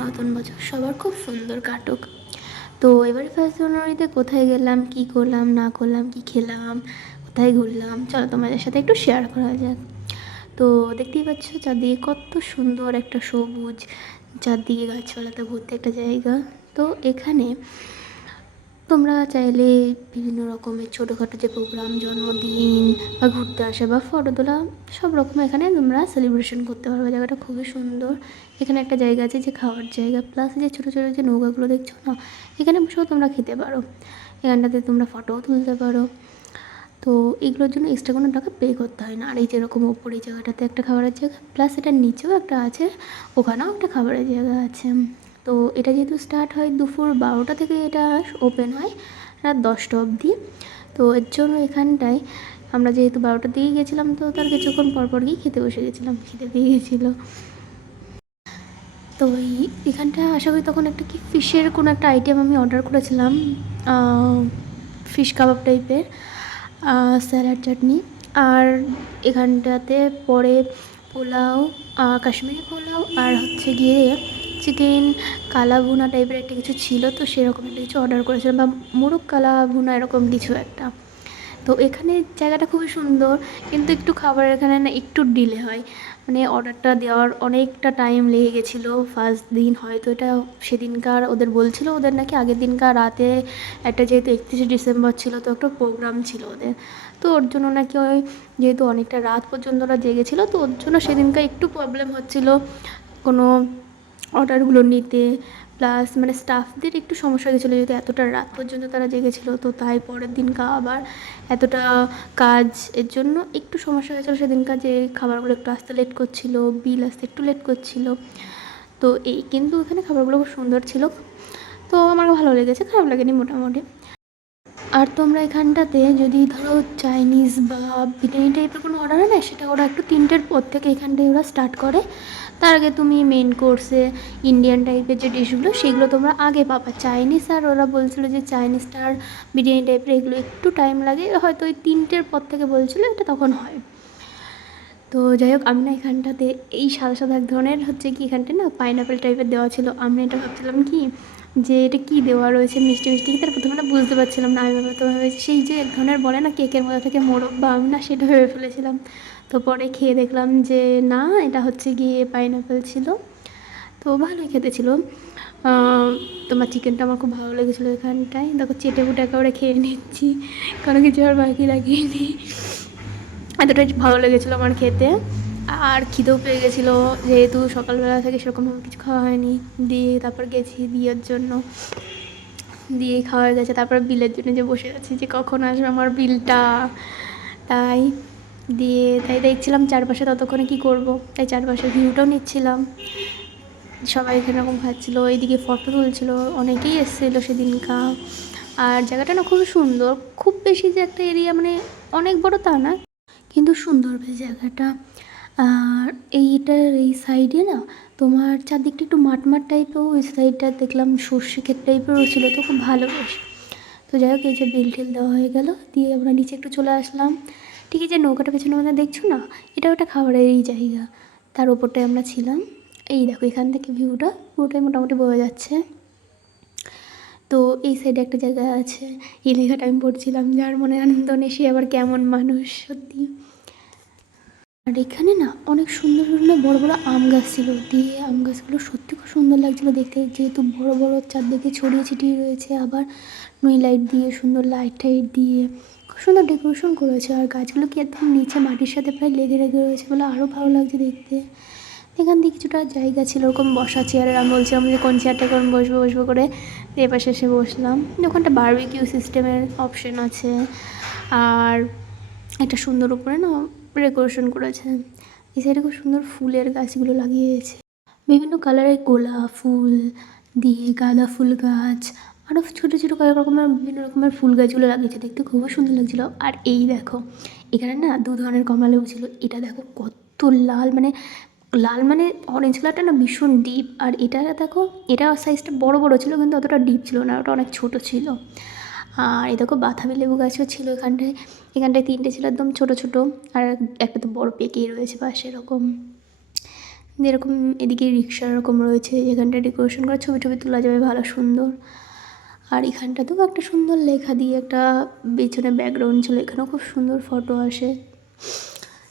নতুন বছর সবার খুব সুন্দর কাটুক। তো এবারে 1 জানুয়ারিতে কোথায় গেলাম, কি করলাম না করলাম, কি খেলাম, কোথায় ঘুরলাম, চলো তোমাদের সাথে একটু শেয়ার করা যাক। তো দেখতেই পাচ্ছ চারদিকে কত সুন্দর একটা সবুজ, চারদিকে গাছপালাতে ভর্তি একটা জায়গা। তো এখানে তোমরা চাইলে বিভিন্ন রকমের ছোটোখাটো যে প্রোগ্রাম, জন্মদিন বা ঘুরতে আসা বা ফটো তোলা, সব রকম এখানে তোমরা সেলিব্রেশন করতে পারবে। জায়গাটা খুবই সুন্দর। এখানে একটা জায়গা আছে যে খাওয়ার জায়গা, প্লাস যে ছোটো ছোটো যে নৌকাগুলো দেখছো না, এখানে বসেও তোমরা খেতে পারো। এখানটাতে তোমরা ফটোও তুলতে পারো। তো এগুলোর জন্য এক্সট্রা কোনো টাকা পে করতে হয় না। আর এই যেরকম ওপরে এই জায়গাটাতে একটা খাবারের জায়গা, প্লাস এটার নিচেও একটা আছে, ওখানেও একটা খাবারের জায়গা আছে। তো এটা যেহেতু স্টার্ট হয় দুপুর 12টা থেকে, এটা ওপেন হয় রাত 10টা অবধি। তো এর জন্য এখানটায় আমরা যেহেতু 12টার দিকে গেছিলাম, তো তার কিছুক্ষণ পর গিয়ে খেতে বসে গেছিলাম, খিদে পেয়ে গেছিলো। তো এখানটা আশা করি তখন একটা কি ফিশের কোনো একটা আইটেম আমি অর্ডার করেছিলাম, ফিশ কাবাব টাইপের, স্যালাড, চাটনি। আর এখানটাতে পরে পোলাও, কাশ্মীরি পোলাও, আর হচ্ছে গিয়ে চিকেন কালা ভুনা টাইপের একটা কিছু ছিল, তো সেরকম একটা কিছু অর্ডার করেছিলাম, বা মোরগ কালা ভুনা এরকম কিছু একটা। তো এখানে জায়গাটা খুবই সুন্দর, কিন্তু একটু খাবার এখানে না একটু ডিলে হয়, মানে অর্ডারটা দেওয়ার অনেকটা টাইম লেগে গেছিলো। ফার্স্ট দিন হয়তো এটা সেদিনকার ওদের বলছিল, ওদের নাকি আগের দিনকার রাতে একটা, যেহেতু 31শে ডিসেম্বর ছিল, তো একটা প্রোগ্রাম ছিল ওদের, তো ওর জন্য নাকি ওই যেহেতু অনেকটা রাত পর্যন্ত ওরা জেগেছিলো, তো ওর জন্য সেদিনকার একটু প্রবলেম হচ্ছিলো কোনো অর্ডারগুলো নিতে। প্লাস মানে স্টাফদের একটু সমস্যা হয়েছিলো, যেহেতু এতটা রাত পর্যন্ত তারা জেগেছিলো, তো তাই পরের দিনকা আবার এতটা কাজ, এর জন্য একটু সমস্যা হয়েছিলো সেদিনকার, যে খাবারগুলো একটু আসতে লেট করছিলো, বিল আসতে একটু লেট করছিলো। তো এই কিন্তু এখানে খাবারগুলো খুব সুন্দর ছিল, তো আমার ভালো লেগেছে, খারাপ লাগেনি মোটামুটি। আর তোমরা এখানটাতে যদি ধরো চাইনিজ বা বিরিয়ানি টাইপের কোনো অর্ডার হয় না, সেটা ওরা একটু 3টের পর থেকে এখানটায় ওরা স্টার্ট করে। তার আগে তুমি মেন কোর্সে ইন্ডিয়ান টাইপের যে ডিশগুলো, সেগুলো তোমরা আগে পাবা। চাইনিজ আর ওরা বলছিলো যে চাইনিজটা আর বিরিয়ানি টাইপের এগুলো একটু টাইম লাগে, হয়তো ওই 3টের পর থেকে বলছিলো, এটা তখন হয়। তো যাই হোক, আমি না এখানটাতে এই সাদা সাদা এক ধরনের হচ্ছে কি, এখানটায় না পাইনাপেল টাইপের দেওয়া ছিল। আমি এটা ভাবছিলাম কি, যে এটা কী দেওয়া রয়েছে, মিষ্টি মিষ্টি, তার প্রথমে না বুঝতে পারছিলাম না। আমি তো ভেবেছি সেই যে এক ধরনের বলে না কেকের মধ্যে থেকে মোরব্বা, আমি না সেটা ভেবে ফেলেছিলাম। তো পরে খেয়ে দেখলাম যে না, এটা হচ্ছে গিয়ে পাইনাপেল ছিল। তো ভালোই খেতে ছিল। তোমার চিকেনটা আমার খুব ভালো লেগেছিলো এখানটায়। দেখো চেটে ফুটে একেবারে খেয়ে নিচ্ছি, কোনো কিছু আর বাকি রাখিনি। এতটাই ভালো লেগেছিলো আমার খেতে। আর খিদেও পেয়ে গেছিলো, যেহেতু সকালবেলা থেকে সেরকমভাবে কিছু খাওয়া হয়নি। দিয়ে তারপর গেছি বিয়ের জন্য, দিয়ে খাওয়া হয়ে গেছে, তারপর বিলের জন্য যে বসে আছি যে কখন আসবে আমার বিলটা। তাই তাই দেখছিলাম চারপাশে, ততক্ষণে কি করব, তাই চারপাশে ভিউটাও নিচ্ছিলাম। সবাই এখানে এরকম খাচ্ছিলো, এইদিকে ফটো তুলছিল, অনেকেই এসেছিলো সেদিনকা। আর জায়গাটা না খুবই সুন্দর, খুব বেশি যে একটা এরিয়া মানে অনেক বড় তা না, কিন্তু সুন্দর বেশ জায়গাটা। আর এইটার এই সাইডে না তোমার চারদিকটা একটু মাঠ মাঠ টাইপের, ওই সাইডটা দেখলাম সর্ষে ক্ষেত টাইপেরও ছিল, তো খুব ভালো বেশ। তো যাই হোক, এই যে বিল টিল দেওয়া হয়ে গেল, দিয়ে আমরা নিচে একটু চলে আসলাম। ঠিক আছে, নৌকাটা পেছনে মধ্যে দেখছো না, এটা ওটা খাবারেরই জায়গা, তার ওপরটায় আমরা ছিলাম। এই দেখো এখান থেকে ভিউটা পুরোটাই মোটামুটি বোঝা যাচ্ছে। তো এই সাইডে একটা জায়গা আছে, এই লেখাটা আমি পড়ছিলাম, যার মনে আনন্দ নেই সে আবার কেমন মানুষ, সত্যি। আর এখানে না অনেক সুন্দর সুন্দর বড় বড় আম গাছ ছিল, দিয়ে আম গাছগুলো সত্যি খুব সুন্দর লাগছিলো দেখতে, যেহেতু বড় বড় চারদিকে ছড়িয়ে ছিটিয়ে রয়েছে, আবার নই লাইট দিয়ে, সুন্দর লাইট টাইট দিয়ে খুব সুন্দর ডেকোরেশন করেছে। আর গাছগুলো কি একদম নিচে মাটির সাথে প্রায় লেগে লেগে রয়েছে বলে আরও ভালো লাগছে দেখতে। এখান দিয়ে কিছুটা জায়গা ছিল ওরকম বসা চেয়ারের, আমি বলছিলাম যে কোন চেয়ারটা কোন বসবো বসবো করে, এ পাশে এসে বসলাম। ওখানটা বারবিকিউ সিস্টেমের অপশন আছে, আর একটা সুন্দর উপরে না ডেকোরেশন করেছে। এই সাইডে খুব সুন্দর ফুলের গাছগুলো লাগিয়েছে, বিভিন্ন কালারের গোলাপ ফুল দিয়ে, গাঁদা ফুল গাছ, আরও ছোটো ছোটো কয়েক রকমের বিভিন্ন রকমের ফুল গাছগুলো লাগিয়েছে, দেখতে খুবই সুন্দর লাগছিলো। আর এই দেখো এখানে না 2 ধরনের কমলালেবু ছিল, এটা দেখো কত লাল, মানে লাল মানে অরেঞ্জ কালারটা না ভীষণ ডিপ, আর এটা দেখো, এটা সাইজটা বড় বড় ছিল কিন্তু অতটা ডিপ ছিল না, ওটা অনেক ছোটো ছিল। আর এই দেখো বাতাবি লেবু গাছও ছিল এখানটায়, এখানটায় 3টে ছিল একদম ছোটো ছোটো, আর একটা তো বড় পেকেই রয়েছে পাশে এরকম। যেরকম এদিকে রিক্সা এরকম রয়েছে, যেখানটা ডেকোরেশন করা, ছবি টবি তোলা যাবে ভালো সুন্দর। আর এখানটাতেও একটা সুন্দর লেখা দিয়ে একটা পেছনে ব্যাকগ্রাউন্ড ছিল, এখানেও খুব সুন্দর ফটো আসে,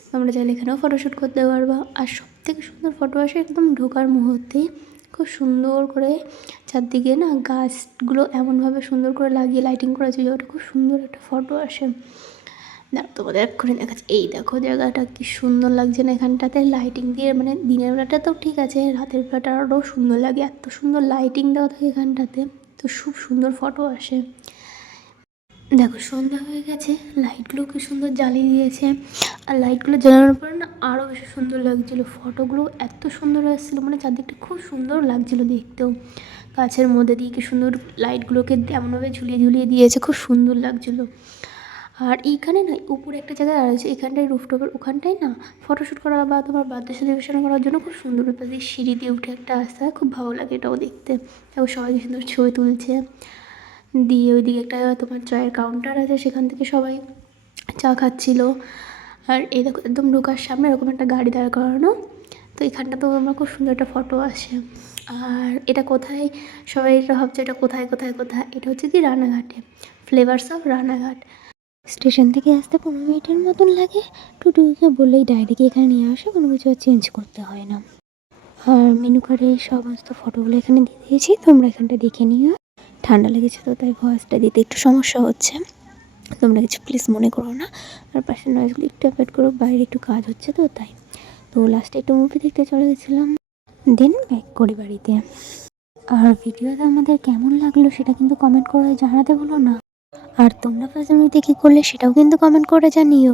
তোমরা চাইলে এখানেও ফটোশ্যুট করতে পারবা। আর সব থেকে সুন্দর ফটো আসে একদম ঢোকার মুহূর্তেই, খুব সুন্দর করে চারদিকে না গাছগুলো এমনভাবে সুন্দর করে লাগিয়ে লাইটিং করেছে যে ওটা খুব সুন্দর একটা ফটো আসে। দেখো তোমাদের এক্ষুনি দেখাচ্ছে, এই দেখো জায়গাটা কি সুন্দর লাগছে না এখানটাতে লাইটিং দিয়ে, মানে দিনের বেলাটা তো ঠিক আছে, রাতের বেলাটা আরও সুন্দর লাগে, এত সুন্দর লাইটিং দেওয়া থাকে এখানটাতে, তো খুব সুন্দর ফটো আসে। দেখো সন্ধ্যা হয়ে গেছে, লাইটগুলো কি সুন্দর জ্বালিয়ে দিয়েছে, আর লাইটগুলো জ্বালানোর পরে না আরও বেশি সুন্দর লাগছিলো, ফটোগুলো এত সুন্দর আসছিলো, মানে চারদিকটা খুব সুন্দর লাগছিলো দেখতেও। গাছের মধ্যে দিয়ে কি সুন্দর লাইটগুলোকে এমনভাবে ঝুলিয়ে ঝুলিয়ে দিয়েছে, খুব সুন্দর লাগছিলো। আর এইখানে না উপরে একটা জায়গায় আছে, এখানটায় রুফটপের ওখানটায় না ফটোশ্যুট করা বা তোমার বার্থডে সেলিব্রেশন করার জন্য খুব সুন্দর ব্যাপার, দিয়ে সিঁড়ি দিয়ে উঠে একটা আসতে হয়, খুব ভালো লাগে এটাও দেখতে। এবং সবাই সুন্দর ছবি তুলছে, দিয়ে ওইদিকে একটা তোমার চায়ের কাউন্টার আছে, সেখান থেকে সবাই চা খাচ্ছিল। আর এই দেখো একদম ঢোকার সামনে এরকম একটা গাড়ি দাঁড় করানো, তো এখানটা তো আমার খুব সুন্দর একটা ফটো আসে। আর এটা কোথায়, সবাই এটা ভাবছে এটা কোথায় কোথায় কোথায়, এটা হচ্ছে কি রানাঘাটে, ফ্লেভার্স অফ রানাঘাট। স্টেশন থেকে আসতে 15 মিনিটের মতন লাগে, টুটুকে বললেই ডাইরেক্ট এখানে নিয়ে আসে, কোনো কিছু আর চেঞ্জ করতে হয় না। আর মেনু কার্ডে এই সমস্ত ফটোগুলো এখানে দিয়ে দিয়েছি, তোমরা এখানটা দেখে নিও। ঠান্ডা লেগেছে তো তাই ভয়েসটা দিতে একটু সমস্যা হচ্ছে, তোমরা কিছু প্লিজ মনে করো না। আর পাশের নয়েজগুলো একটু অ্যাভয়েড করো, বাইরে একটু কাজ হচ্ছে তো তাই। তো লাস্টে একটু মুভি দেখতে চলে গেছিলাম, দেন ব্যাক করি বাড়িতে। আর ভিডিওটা আমাদের কেমন লাগলো সেটা কিন্তু কমেন্ট করে জানাতে ভুলো না। আর তোমরা ফার্স্ট মুভি দেখে করলে সেটাও কিন্তু কমেন্ট করে জানিও।